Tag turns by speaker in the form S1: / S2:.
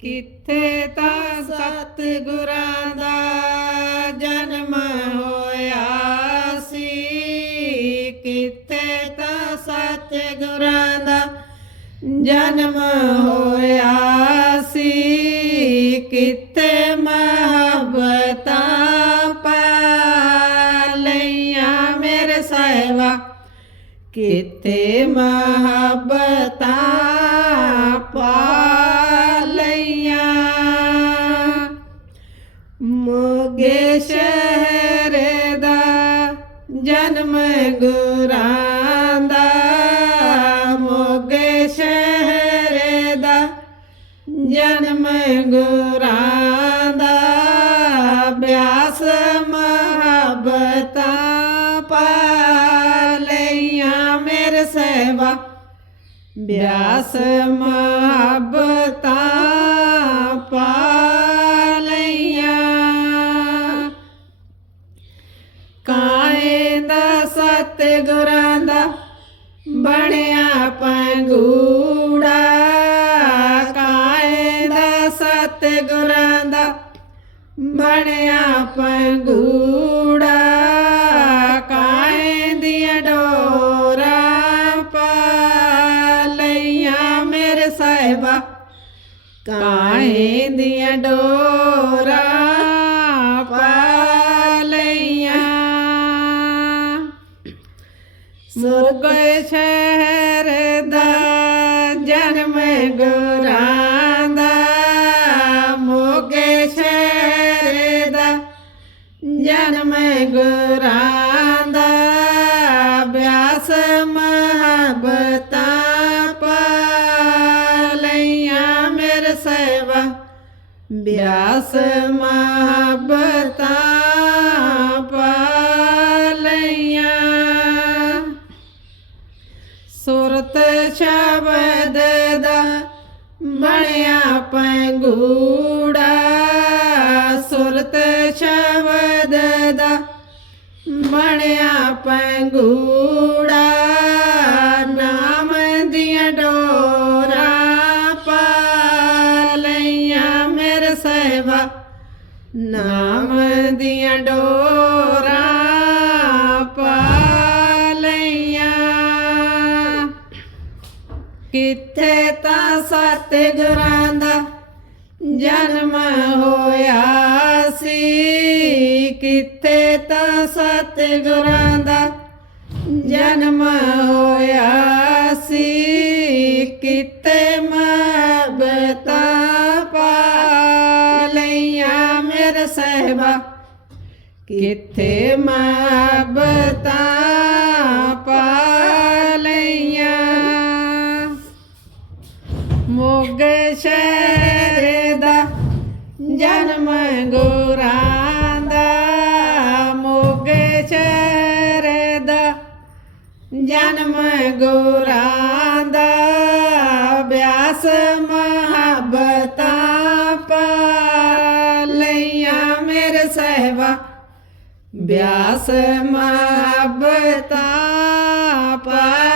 S1: ਕਿੱਥੇ ਤਾਂ ਸਤਿਗੁਰਾਂ ਦਾ ਜਨਮ ਹੋਇਆ ਸੀ? ਕਿੱਥੇ ਤਾਂ ਸਤਿਗੁਰਾਂ ਦਾ ਜਨਮ ਹੋਇਆ ਸੀ? ਕਿੱਥੇ ਮਹੱਬਤਾਂ ਪਾਲੀਆਂ ਮੇਰੇ ਸਾਹਿਬਾ? ਕਿੱਥੇ ਮਹੱਬਤਾਂ ਮੋਗੇ ਸ਼ਹਿਰ ਦਾ ਜਨਮ ਗੁਰਾਂ ਦਾ ਮੋਗੇ ਸ਼ਹਿਰ ਦਾ ਜਨਮ ਗੁਰਾਂ ਦਾ ਬਿਆਸ ਮਹੱਬਤਾਂ ਪਾਲੀਆਂ ਮੇਰੇ ਸੇਵਾ। ਬਿਆਸ ਮਹੱਬਤਾਂ ਸਤਿਗੁਰਾਂ ਦਾ ਬਣਿਆ ਪੰਗੂੜਾ, ਕਾਏ ਦਾ ਸਤਿਗੁਰਾਂ ਦਾ ਬਣਿਆ ਪੰਗੂੜਾ, ਕਾਏ ਦੀਆਂ ਡੋਰਾਂ ਪਾਲੀਆਂ ਮੇਰੇ ਸਾਹਿਬਾ, ਕਾਏ ਦੀਆਂ ਡੋਰਾ ਮੁਰਗੇ ਸ਼ਹਿਰ ਦਾ ਜਨਮ ਗੁਰਾਂ ਦਾ ਮੋਗੇ ਸ਼ਹਿਰ ਦਾ ਜਨਮ ਗੁਰਾਂ ਦਾ। ਬਿਆਸ ਮਹੱਬਤਾਂ ਪਾਲੀਆਂ ਮੇਰੇ ਸੇਵਾ, ਬਿਆਸ ਮਹੱਬਤਾਂ ਬਣਿਆ ਪੰਗੂੜਾ ਸੁਰਤ ਸ਼ਬਦ ਦਾ। ਬਣਿਆ ਪੰਗੂੜਾ ਨਾਮ ਦੀਆਂ ਡੋਰਾਂ ਪਾਲੀਆਂ ਮੇਰੇ ਸੇਵਾ ਨਾਮ ਦੀਆਂ ਡੋਰਾਂ ਕਿੱਥੇ ਤਾਂ ਸਤਿਗੁਰਾਂ ਦਾ ਜਨਮ ਹੋਇਆ ਸੀ? ਕਿੱਥੇ ਤਾਂ ਸਤਿਗੁਰਾਂ ਦਾ ਜਨਮ ਹੋਇਆ ਸੀ? ਕਿਤੇ ਮਹਬਤਾਂ ਪਾਲੀਆਂ ਮੇਰੇ ਸਹਿਬਾ? ਕਿੱਥੇ ਮਹਬਤਾਂ ਜਨਮ ਗੁਰਾਂ ਦਾ ਮੋਗੇ ਸ਼ਹਿਰ ਦਾ ਜਨਮ ਗੁਰਾਂ ਦਾ ਬਿਆਸ ਮਹੱਬਤਾਂ ਪਾਲੀਆਂ ਮੇਰੇ ਸਹਿਬਾ ਬਿਆਸ ਮਹੱਬਤਾਂ ਪਾ